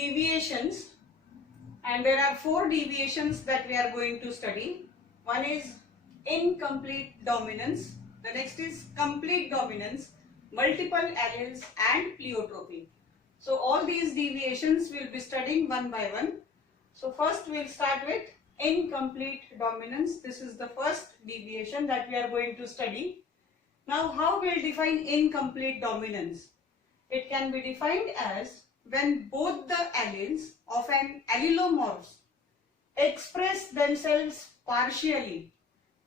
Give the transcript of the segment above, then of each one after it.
deviations, and there are 4 deviations that we are going to study. One is incomplete dominance, the next is complete dominance, multiple alleles and pleiotropy. So all these deviations we will be studying one by one. So first we will start with incomplete dominance. This is the first deviation that we are going to study. Now how we will define incomplete dominance? It can be defined as when both the alleles of an allelomorph express themselves partially,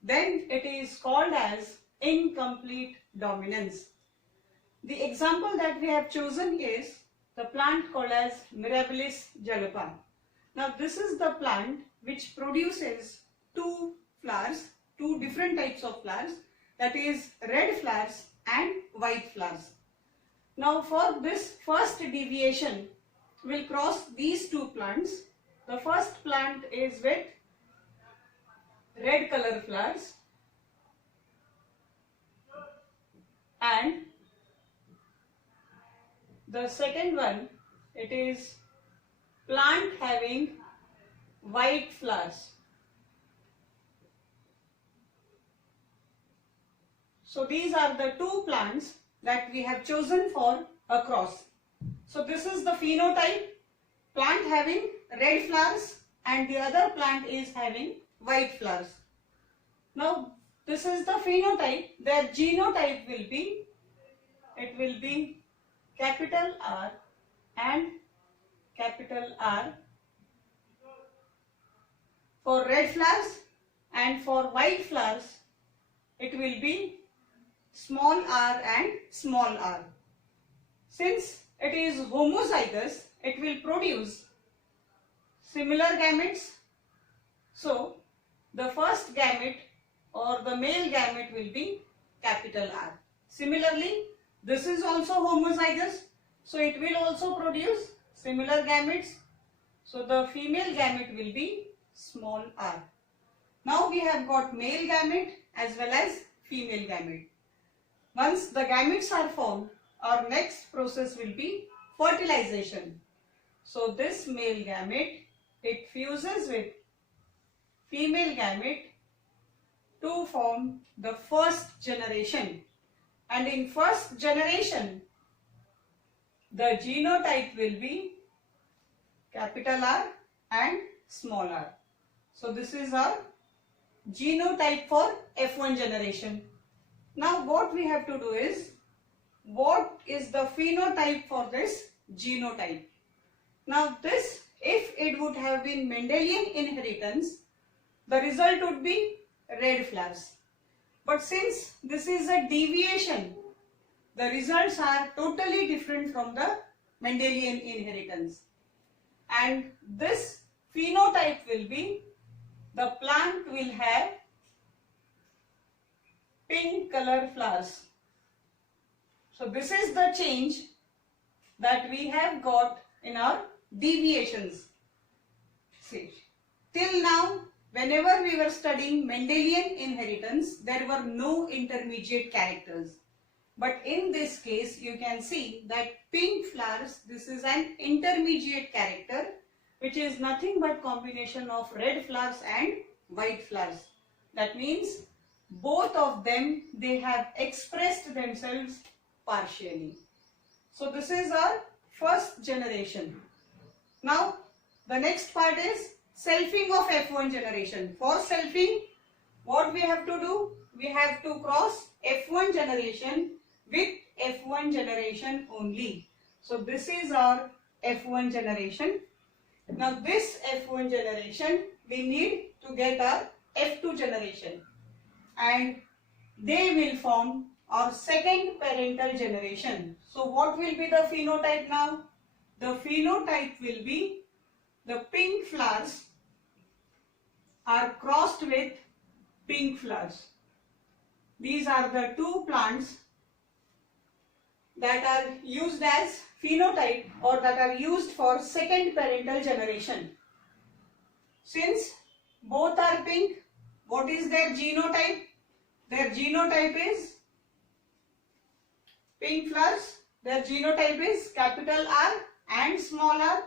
then it is called as incomplete dominance. The example that we have chosen is the plant called as Mirabilis jalapa. Now this is the plant which produces 2 flowers, 2 different types of flowers, that is red flowers and white flowers. Now for this first deviation, we will cross these 2 plants. The first plant is with red color flowers and the second one, it is plant having white flowers. So these are the 2 plants that we have chosen for a cross. So this is the phenotype, plant having red flowers and the other plant is having white flowers. Now this is the phenotype. Their genotype will be, it will be capital R and capital R for red flowers, and for white flowers it will be small r and small r. Since it is homozygous, it will produce similar gametes. So the first gamete or the male gamete will be capital R. Similarly, this is also homozygous, so it will also produce similar gametes. So the female gamete will be small r. Now we have got male gamete as well as female gamete. Once the gametes are formed, our next process will be fertilization. So this male gamete, it fuses with female gamete to form the first generation. And in first generation, the genotype will be capital R and small r. So this is our genotype for F1 generation. Now what we have to do is, what is the phenotype for this genotype? Now this, if it would have been Mendelian inheritance, the result would be red flowers. But since this is a deviation, the results are totally different from the Mendelian inheritance. And this phenotype will be, the plant will have pink color flowers. So this is the change that we have got in our deviations. See, till now, whenever we were studying Mendelian inheritance, there were no intermediate characters. But in this case, you can see that pink flowers, this is an intermediate character, which is nothing but combination of red flowers and white flowers. That means both of them, they have expressed themselves partially. So this is our first generation. Now the next part is selfing of F1 generation. For selfing, what we have to do? We have to cross F1 generation with F1 generation only. So this is our F1 generation. Now this F1 generation, we need to get our F2 generation, and they will form our second parental generation. So what will be the phenotype now? The phenotype will be, the pink flowers are crossed with pink flowers. These are the 2 plants that are used as phenotype or that are used for second parental generation. Since both are pink, what is their genotype? Their genotype is pink flowers. Their genotype is capital R and small r.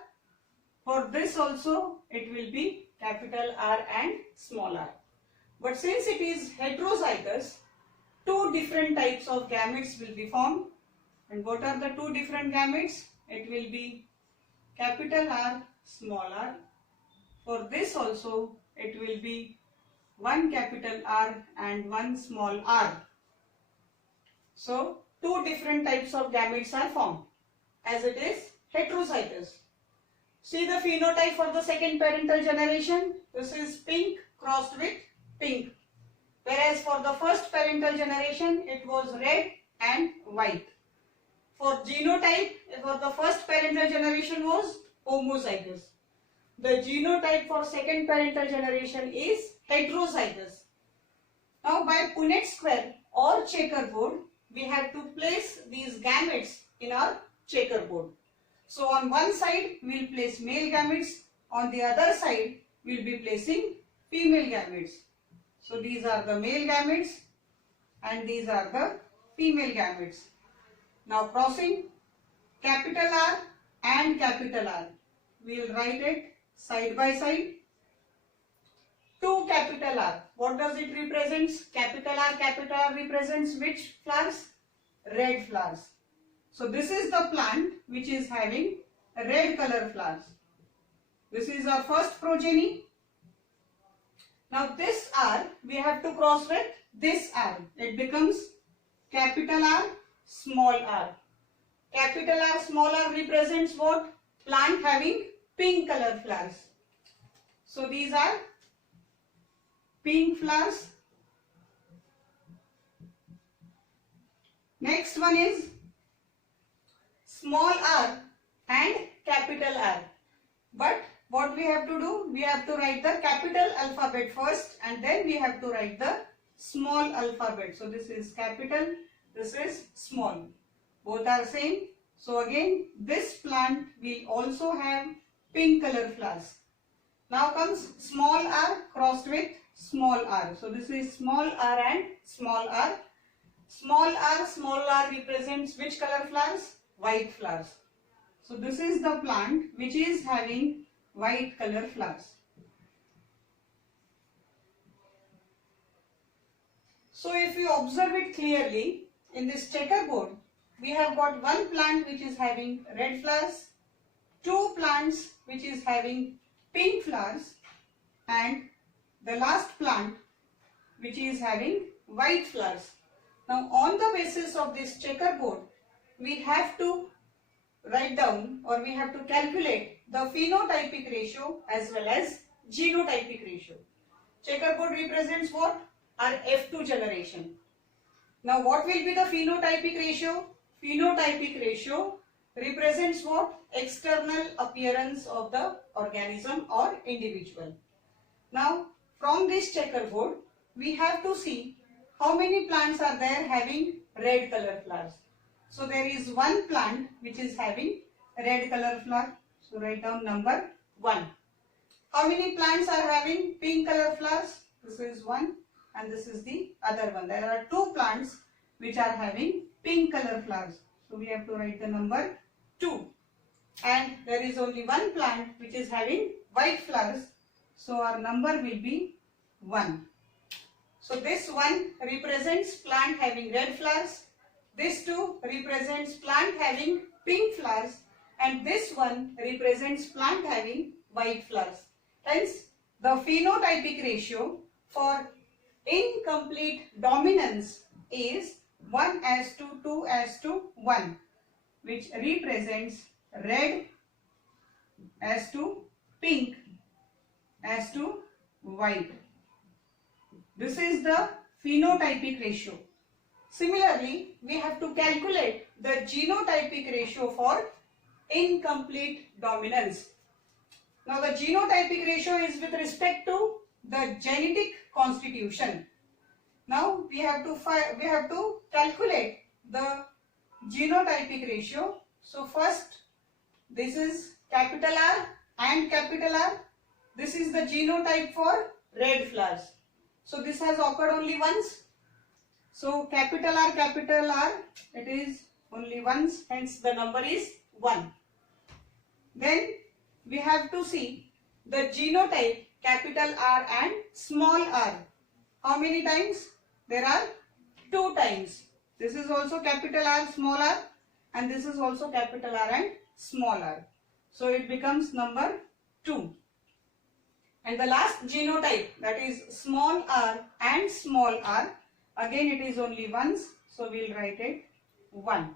this also it will be capital R and small r. But since it is heterozygous, two different types of gametes will be formed. And what are the two different gametes? It will be capital R, small r. For this also it will be one capital R and one small r. So two different types of gametes are formed as it is heterozygous. See the phenotype for the second parental generation. This is pink crossed with pink. Whereas for the first parental generation it was red and white. For genotype, for the first parental generation was homozygous. The genotype for second parental generation is heterozygous. Now by Punnett square or checkerboard, we have to place these gametes in our checkerboard. So on one side we will place male gametes, on the other side we will be placing female gametes. So these are the male gametes and these are the female gametes. Now crossing capital R and capital R. We will write it side by side. 2 capital R. What does it represent? Capital R represents which flowers? Red flowers. So this is the plant which is having red color flowers. This is our first progeny. Now this R we have to cross with this R. It becomes capital R, small r. Capital R, small r represents what? Plant having pink color flowers. So these are pink flowers. Next one is small r and capital R. But what we have to do? We have to write the capital alphabet first and then we have to write the small alphabet. So this is capital, this is small. Both are same. So again this plant will also have pink color flowers. Now comes small r crossed with small r. So this is small r and small r. Small r represents which color flowers? White flowers. So this is the plant which is having white color flowers. So if you observe it clearly, in this checkerboard, we have got one plant which is having red flowers, two plants which is having pink flowers, and the last plant which is having white flowers. Now on the basis of this checkerboard, we have to write down or we have to calculate the phenotypic ratio as well as genotypic ratio. Checkerboard represents what? Our F2 generation. Now what will be the phenotypic ratio? Phenotypic ratio represents what? External appearance of the organism or individual. Now from this checkerboard, we have to see how many plants are there having red color flowers. So there is one plant which is having red color flower. So write down number 1. How many plants are having pink color flowers? This is one and this is the other one. There are two plants which are having pink color flowers. So we have to write the number 2. And there is only one plant which is having white flowers. So our number will be 1. So this 1 represents plant having red flowers. This 2 represents plant having pink flowers. And this 1 represents plant having white flowers. Hence, the phenotypic ratio for incomplete dominance is 1:2:1, which represents red as to pink as to white. This is the phenotypic ratio. Similarly, we have to calculate the genotypic ratio for incomplete dominance. Now the genotypic ratio is with respect to the genetic constitution. Now we have to calculate the genotypic ratio. So first, this is capital R and capital R. This is the genotype for red flowers. So this has occurred only once. So capital R, it is only once, hence the number is 1. Then we have to see the genotype capital R and small r. How many times? There are 2 times. This is also capital R, small r, and this is also capital R and small r. So it becomes number 2. And the last genotype, that is small r and small r, again it is only once, so we will write it 1.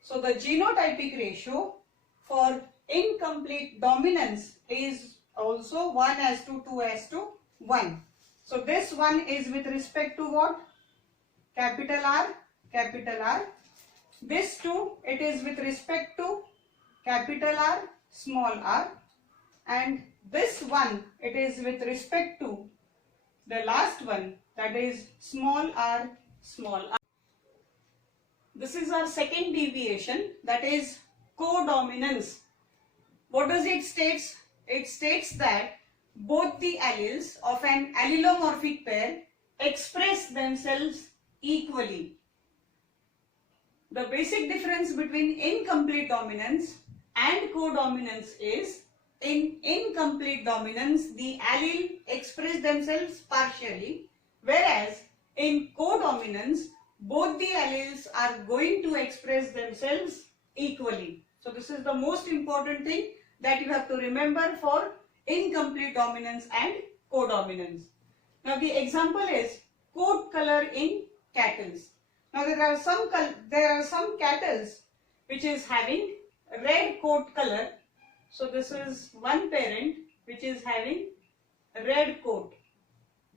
So the genotypic ratio for incomplete dominance is also 1:2:1. So this one is with respect to what? Capital R, capital R. This 2, it is with respect to capital R, small r. And this one, it is with respect to the last one, that is small r, small r. This is our second deviation, that is codominance. What does it states? It states that both the alleles of an allelomorphic pair express themselves equally. The basic difference between incomplete dominance and codominance is, in incomplete dominance, the allele express themselves partially, whereas in codominance, both the alleles are going to express themselves equally. So this is the most important thing that you have to remember for incomplete dominance and codominance. Now the example is coat color in cattle. Now there are some cattle which is having red coat color. So this is one parent which is having red coat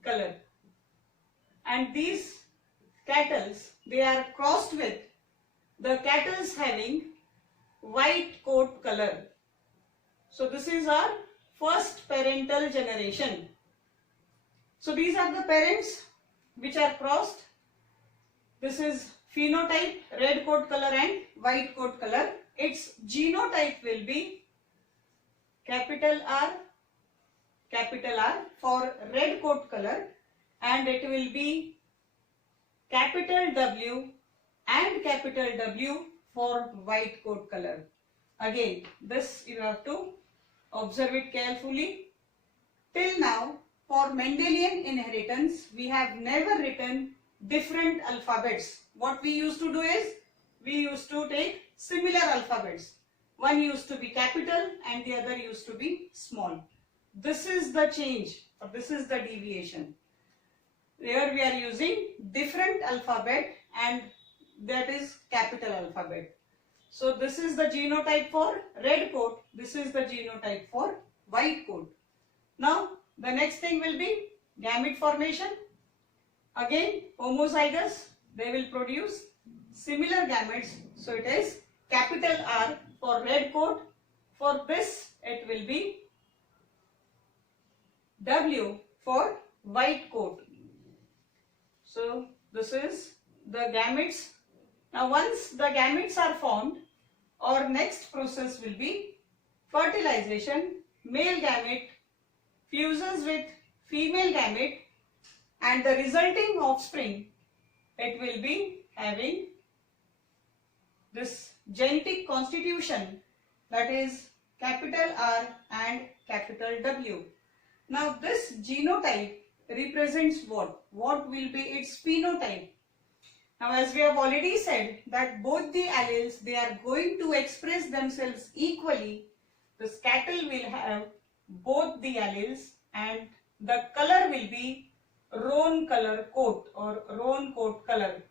color, and these cattle, they are crossed with the cattle having white coat color. So this is our first parental generation. So these are the parents which are crossed. This is phenotype, red coat color and white coat color. Its genotype will be capital R for red coat color, and it will be capital W and capital W for white coat color. Again, this you have to observe it carefully. Till now, for Mendelian inheritance, we have never written different alphabets. What we used to do is, we used to take similar alphabets. One used to be capital and the other used to be small. This is the change, or this is the deviation. Here we are using different alphabet, and that is capital alphabet. So this is the genotype for red coat, this is the genotype for white coat. Now the next thing will be gamete formation. Again homozygous, they will produce similar gametes. So it is capital R for red coat. For this it will be W for white coat. So this is the gametes. Now once the gametes are formed, our next process will be fertilization. Male gamete fuses with female gamete, and the resulting offspring, it will be having this genetic constitution, that is capital R and capital W. Now this genotype represents what? What will be its phenotype? Now as we have already said that both the alleles, they are going to express themselves equally. This cattle will have both the alleles, and the color will be roan color coat or roan coat color,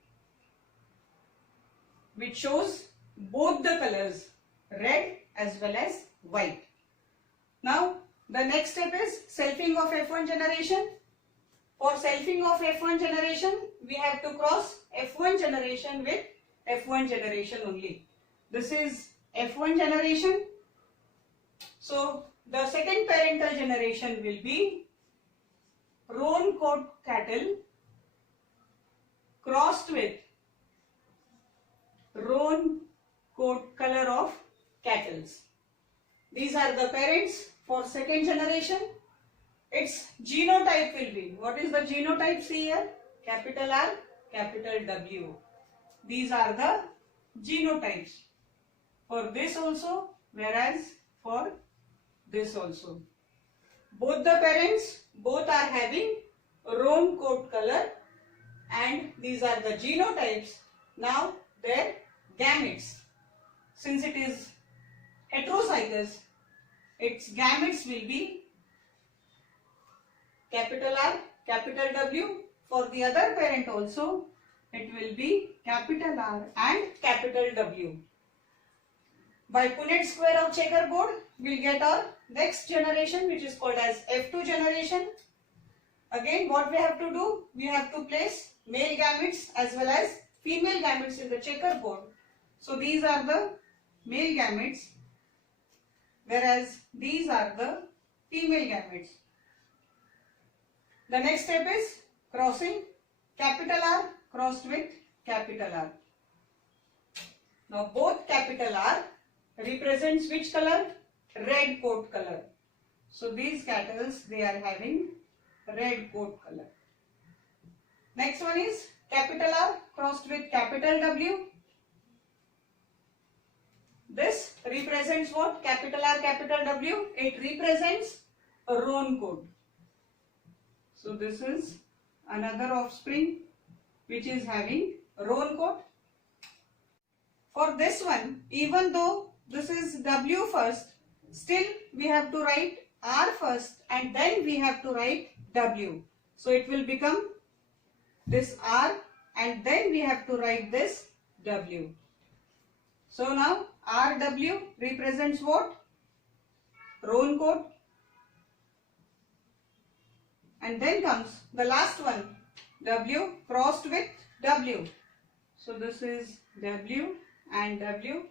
which shows both the colors, red as well as white. Now the next step is selfing of F1 generation. For selfing of F1 generation, we have to cross F1 generation with F1 generation only. This is F1 generation. So the second parental generation will be roan coat cattle crossed with roan coat color of cattle. These are the parents for second generation. Its genotype will be, what is the genotype? See here, capital R, capital W. These are the genotypes for this also, whereas for this also. Both the parents, both are having roan coat color, and these are the genotypes. Now their gametes. Since it is heterozygous, its gametes will be capital R, capital W. For the other parent also, it will be capital R and capital W. By Punnett square of checkerboard, we will get our next generation, which is called as F2 generation. Again, what we have to do? We have to place male gametes as well as female gametes in the checkerboard. So these are the male gametes, whereas these are the female gametes. The next step is crossing capital R crossed with capital R. Now both capital R represents which color? Red coat color. So these cattle, they are having red coat color. Next one is capital R crossed with capital W. This represents what? Capital R, capital W. It represents a roan coat. So this is another offspring which is having roan coat. For this one, even though this is W first, still we have to write R first and then we have to write W. So it will become this R and then we have to write this W. So now RW represents what? Roan coat. And then comes the last one, W crossed with W. So this is W and W.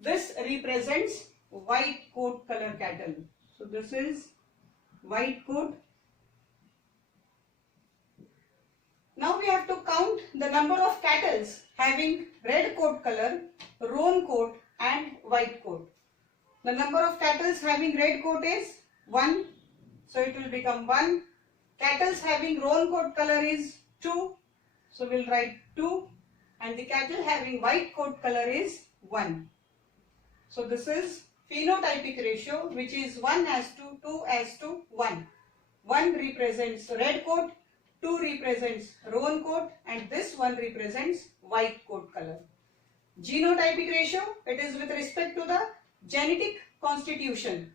This represents white coat color cattle. So this is white coat. Now we have to count the number of cattle having red coat color, roan coat and white coat. The number of cattle having red coat is 1. So it will become 1. Cattle having roan coat color is 2. So we will write 2. And the cattle having white coat color is 1. So this is phenotypic ratio, which is 1:2, 2:1. 1 represents red coat, 2 represents roan coat and this one represents white coat color. Genotypic ratio, it is with respect to the genetic constitution.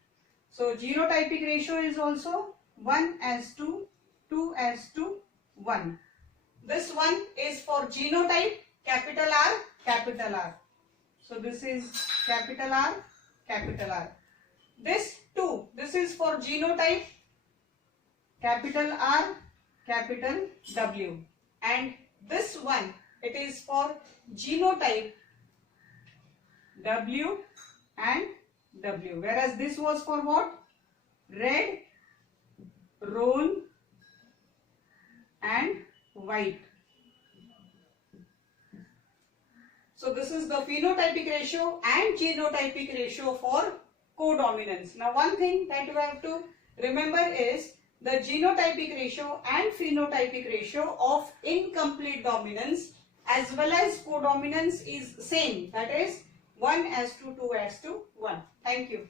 So genotypic ratio is also 1:2, 2:1. This one is for genotype capital R, capital R. So this is capital R, capital R. This 2, this is for genotype capital R, capital W. And this one, it is for genotype W and W. Whereas this was for what? Red, roan and white. So this is the phenotypic ratio and genotypic ratio for codominance. Now one thing that you have to remember is the genotypic ratio and phenotypic ratio of incomplete dominance as well as codominance is same. That is 1:2, 2:1. Thank you.